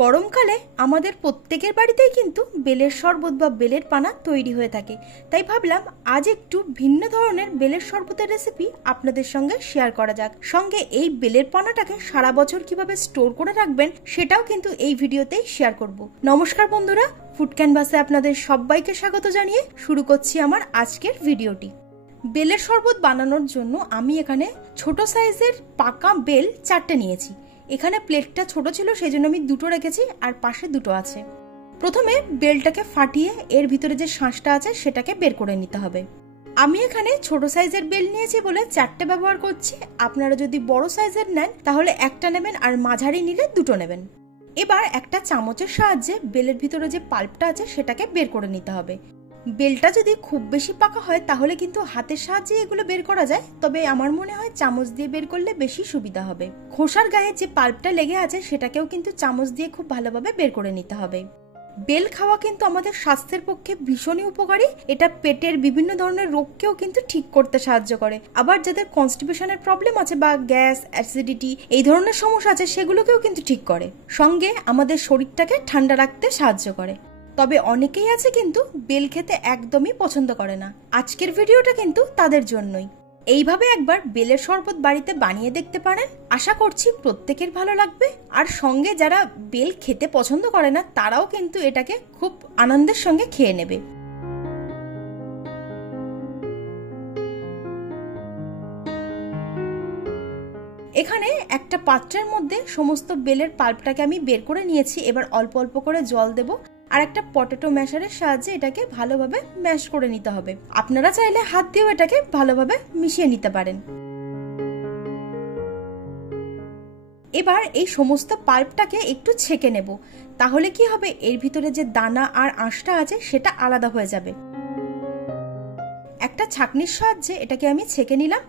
গরমকালে আমাদের প্রত্যেকের বাড়িতেই কিন্তু বেলের শরবত বা বেলের পানা তৈরি হয়ে থাকে। তাই ভাবলাম আজ একটু ভিন্ন ধরনের বেলের শরবতের রেসিপি আপনাদের সঙ্গে শেয়ার করা যাক। সঙ্গে এই বেলের পানাটাকে সারা বছর কিভাবে স্টোর করে রাখবেন সেটাও কিন্তু এই ভিডিওতেই শেয়ার করব। নমস্কার বন্ধুরা, ফুড ক্যানভাসে আপনাদের সবাইকে স্বাগত জানিয়ে শুরু করছি আমার আজকের ভিডিওটি। বেলের শরবত বানানোর জন্য আমি এখানে ছোট সাইজের পাকা বেল 4টে নিয়েছি। এখানে প্লেটটা ছোট ছিল সেই জন্য আমি 2টো রেখেছি আর পাশে 2টো আছে। প্রথমে বেলটাকে ফাটিয়ে এর ভিতরে যে শাঁসটা আছে সেটাকে বের করে নিতে হবে। আমি এখানে ছোট সাইজের বেল নিয়েছি বলে 4টে ব্যবহার করছি। আপনারা যদি বড় সাইজের নেন তাহলে একটা নেবেন আর মাঝারি নিলে 2টো নেবেন। এবার একটা চামচের সাহায্যে বেলের ভিতরে যে পাল্পটা আছে সেটাকে বের করে নিতে হবে। বেলটা যদি খুব বেশি পাকা হয় তাহলে কিন্তু হাতের সাহায্যে এগুলো বের করা যায়, তবে আমার মনে হয় চামচ দিয়ে বের করলে বেশি সুবিধা হবে। খোসার গায়ে যে পাল্পটা লেগে আছে সেটাকেও কিন্তু চামচ দিয়ে খুব ভালোভাবে বের করে নিতে হবে। বেল খাওয়া কিন্তু আমাদের স্বাস্থ্যের পক্ষে ভীষণই উপকারী। এটা পেটের বিভিন্ন ধরনের রোগকেও কিন্তু ঠিক করতে সাহায্য করে। আবার যাদের কনস্টিপেশনের প্রবলেম আছে বা গ্যাস, অ্যাসিডিটি এই ধরনের সমস্যা আছে সেগুলোকেও কিন্তু ঠিক করে। সঙ্গে আমাদের শরীরটাকে ঠান্ডা রাখতে সাহায্য করে। তবে অনেকেই আছে কিন্তু বেল খেতে একদমই পছন্দ করে না। আজকের ভিডিওটা কিন্তু তাদের জন্যই। এইভাবে একবার বেলের শরবত বাড়িতে বানিয়ে দেখতে পারেন, আশা করছি প্রত্যেকের ভালো লাগবে। আর সঙ্গে যারা বেল খেতে পছন্দ করে না তারাও কিন্তু এটাকে খুব আনন্দের সঙ্গে খেয়ে নেবে। এখানে একটা পাত্রের মধ্যে সমস্ত বেলের পাল্পটাকে আমি বের করে নিয়েছি। এবার অল্প অল্প করে জল দেব আর একটা পটেটো ম্যাশারের সাহায্যে এটাকে ভালোভাবে ম্যাশ করে নিতে হবে। আপনারা চাইলে হাত দিয়েও এটাকে ভালোভাবে মিশিয়ে নিতে পারেন। এবার এই সমস্ত পাল্পটাকে একটু ছেঁকে নেব, তাহলে কি হবে এর ভিতরে যে দানা আর আঁশটা আছে সেটা আলাদা হয়ে যাবে। একটা ছাঁকনির সাহায্যে এটাকে আমি ছেঁকে নিলাম।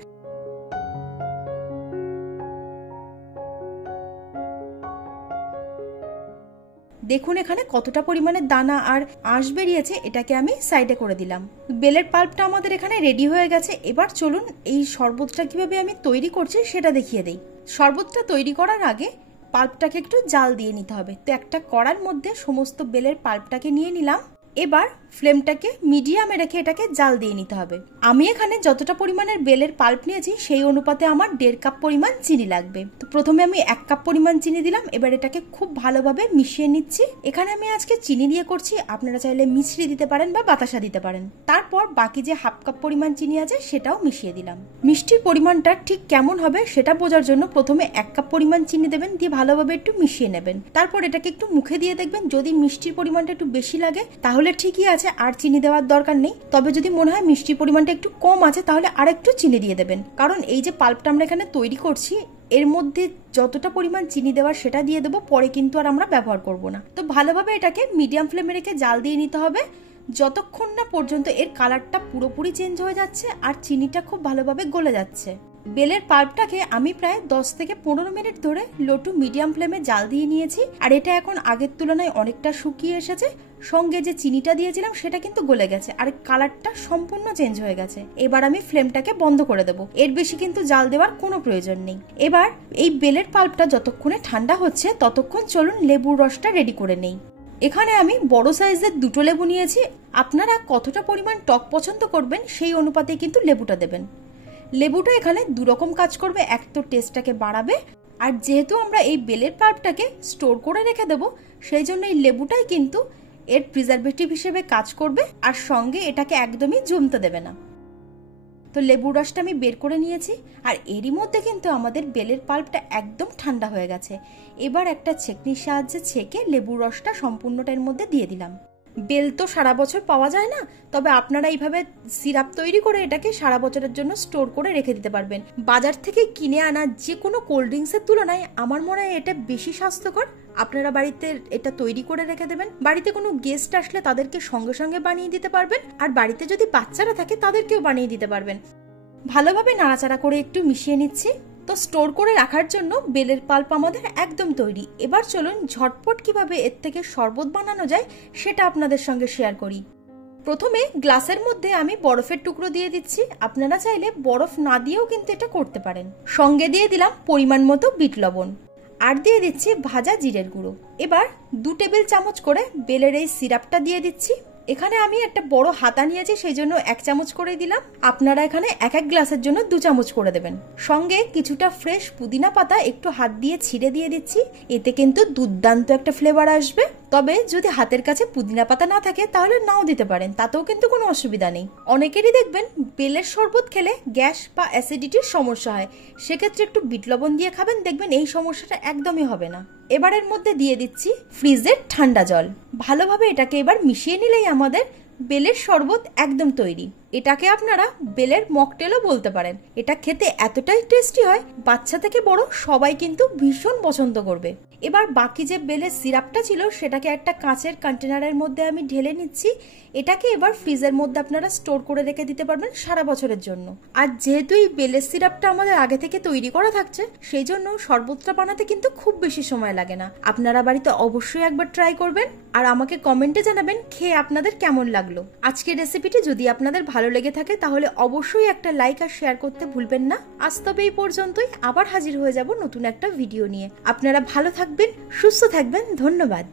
দেখুন এখানে কতটা পরিমাণে দানা আর আঁশ বেরিয়েছে, এটাকে আমি সাইডে করে দিলাম। বেলের পাল্পটা আমাদের এখানে রেডি হয়ে গেছে। এবার চলুন এই শরবতটা কিভাবে আমি তৈরি করছি সেটা দেখিয়ে দেই। শরবতটা তৈরি করার আগে পাল্পটাকে একটু জাল দিয়ে নিতে হবে। তো একটা কড়ার মধ্যে সমস্ত বেলের পাল্পটাকে নিয়ে নিলাম। এবার ফ্লেমটাকে মিডিয়ামে রেখে এটাকে জাল দিয়ে নিতে হবে। আমি এখানে যতটা পরিমাণের বেলের পাল্প নিয়েছি সেই অনুপাতে আমার 1.5 কাপ পরিমাণ চিনি লাগবে। তো প্রথমে আমি 1 কাপ পরিমাণ চিনি দিলাম। এবার এটাকে খুব ভালোভাবে মিশিয়ে নিচ্ছি। এখানে আমি আজকে চিনি দিয়ে করছি, আপনারা চাইলে মিশ্রি দিতে পারেন বা বাতাসা দিতে পারেন। তারপর বাকি যে 1/2 কাপ পরিমাণ চিনি আছে সেটাও মিশিয়ে দিলাম। মিষ্টির পরিমাণটা ঠিক কেমন হবে সেটা বোঝার জন্য প্রথমে 1 কাপ পরিমাণ চিনি দেবেন, দিয়ে ভালোভাবে একটু মিশিয়ে নেবেন। তারপর এটাকে একটু মুখে দিয়ে দেখবেন, যদি মিষ্টির পরিমাণটা একটু বেশি লাগে তাহলে ঠিকই আছে, আর চিনি দেওয়ার দরকার নেই। তবে যদি মনে হয় মিষ্টির পরিমাণটা একটু কম আছে তাহলে আর একটু চিনি দিয়ে দেবেন। কারণ এই যে পাল্পটা আমরা এখানে তৈরি করছি এর মধ্যে যতটা পরিমাণ চিনি দেওয়ার সেটা দিয়ে দেবো, পরে কিন্তু আর আমরা ব্যবহার করব না। তো ভালোভাবে এটাকে মিডিয়াম ফ্লেমে রেখে জাল দিয়ে নিতে হবে যতক্ষণ না পর্যন্ত এর কালারটা পুরোপুরি চেঞ্জ হয়ে যাচ্ছে আর চিনিটা খুব ভালোভাবে গলে যাচ্ছে। বেলের পাল্পটাকে আমি প্রায় 10 থেকে 15 মিনিট ধরে লো টু মিডিয়াম ফ্লেমে জাল দিয়ে নিয়েছি আর এটা এখন আগের তুলনায় অনেকটা শুকিয়ে এসেছে। সঙ্গে যে চিনিটা দিয়েছিলাম সেটা কিন্তু গলে গেছে আর কালারটা সম্পূর্ণ চেঞ্জ হয়ে গেছে। এবার আমি ফ্লেমটাকে বন্ধ করে দেবো, এর বেশি কিন্তু জাল দেওয়ার কোনো প্রয়োজন নেই। এবার এই বেলের পাল্পটা যতক্ষণে ঠান্ডা হচ্ছে ততক্ষণ চলুন লেবুর রসটা রেডি করে নেই। এখানে আমি বড় সাইজের 2টো লেবু নিয়েছি। আপনারা কতটা পরিমাণ টক পছন্দ করবেন সেই অনুপাতে কিন্তু লেবুটা দেবেন। লেবুটা এখানে 2 রকম কাজ করবে, এক তো টেস্টটাকে বাড়াবে, আর যেহেতু আমরা এই বেলের পাল্পটাকে স্টোর করে রেখে দেবো সেই জন্য এই লেবুটাই কিন্তু এর প্রিজারভেটিভ হিসেবে কাজ করবে আর সঙ্গে এটাকে একদমই জমতে দেবে না। তো লেবুর রসটা আমি বের করে নিয়েছি আর এরই মধ্যে কিন্তু আমাদের বেলের পাল্পটা একদম ঠান্ডা হয়ে গেছে। এবার একটা ছেঁকনির সাহায্যে ছেঁকে লেবুর রসটা সম্পূর্ণটা এর মধ্যে দিয়ে দিলাম। বেল তো সারা বছর পাওয়া যায় না, তবে আপনারা এইভাবে সিরাপ তৈরি করে এটাকে সারা বছরের জন্য স্টোর করে রেখে দিতে পারবেন। বাজার থেকে কিনে আনা যে কোনো কোল্ড ড্রিঙ্কসের তুলনায় আমার মনে হয় এটা বেশি স্বাস্থ্যকর। আপনারা বাড়িতে এটা তৈরি করে রেখে দেবেন, বাড়িতে কোনো গেস্ট আসলে তাদেরকে সঙ্গে সঙ্গে বানিয়ে দিতে পারবেন, আর বাড়িতে যদি বাচ্চারা থাকে তাদেরকেও বানিয়ে দিতে পারবেন। ভালোভাবে নাড়াচাড়া করে একটু মিশিয়ে নিচ্ছি। তো স্টোর করে রাখার জন্য বেলের পাল্প আমাদের একদম তৈরি। এবার চলুন ঝটপট কিভাবে এর থেকে শরবত বানানো যায় সেটা আপনাদের সঙ্গে শেয়ার করি। প্রথমে গ্লাসের মধ্যে আমি বরফের টুকরো দিয়ে দিচ্ছি। আপনারা চাইলে বরফ না দিয়েও কিন্তু এটা করতে পারেন। সঙ্গে দিয়ে দিলাম পরিমাণ মতো বিট লবণ। আর দিয়ে দিচ্ছি ভাজা জিরের গুঁড়ো। এবার 2 টেবিল চামচ করে বেলের এই সিরাপটা দিয়ে দিচ্ছি। এখানে আমি একটা বড় হাতা নিয়েছি, সেই জন্য 1 চামচ করে দিলাম। আপনারা এখানে 1 গ্লাসের জন্য 2 চামচ করে দেবেন। সঙ্গে কিছুটা ফ্রেশ পুদিনা পাতা একটু হাত দিয়ে ছিঁড়ে দিয়ে দিচ্ছি। এতে কিন্তু দুর্দান্ত একটা ফ্লেভার আসবে। তবে যদি হাতের কাছে পুদিনা পাতা না থাকে তাহলে নাও দিতে পারেন, তাতেও কিন্তু কোনো অসুবিধা নেই। অনেকেরই দেখবেন বেলের শরবত খেলে গ্যাস বা অ্যাসিডিটির সমস্যা হয়, সেক্ষেত্রে একটু বিট লবণ দিয়ে খাবেন, দেখবেন এই সমস্যাটা একদমই হবে না। এবারের মধ্যে দিয়ে দিচ্ছি ফ্রিজের ঠান্ডা জল। ভালোভাবে এটাকে এবার মিশিয়ে নিলেই আমাদের বেলের শরবত একদম তৈরি। এটাকে আপনারা বেলের মকটেলও বলতে পারেন। এটা খেতে এতটাই টেস্টি হয়, বাচ্চা থেকে বড় সবাই কিন্তু ভীষণ পছন্দ করবে। এবার বাকি যে বেলের সিরাপটা ছিল সেটাকে একটা কাঁচের কন্টেনারের মধ্যে আমি ঢেলে নিচ্ছি। এটাকে এবার ফ্রিজের মধ্যে আপনারা স্টোর করে রেখে দিতে পারবেন সারা বছরের জন্য। আর যেহেতু এই বেলের সিরাপটা আমাদের আগে থেকে তৈরি করা থাকছে, সেই জন্য শরবতটা বানাতে কিন্তু খুব বেশি সময় লাগে না। আপনারা বাড়িতে অবশ্যই একবার ট্রাই করবেন আর আমাকে কমেন্টে জানাবেন খেয়ে আপনাদের কেমন লাগলো। আজকের রেসিপিটি যদি আপনাদের ভালো লেগে থাকে তাহলে অবশ্যই একটা লাইক আর শেয়ার করতে ভুলবেন না। আজ তবে এই পর্যন্তই, আবার হাজির হয়ে যাব নতুন একটা ভিডিও নিয়ে। আপনারা ভালো থাকবেন, সুস্থ থাকবেন। ধন্যবাদ।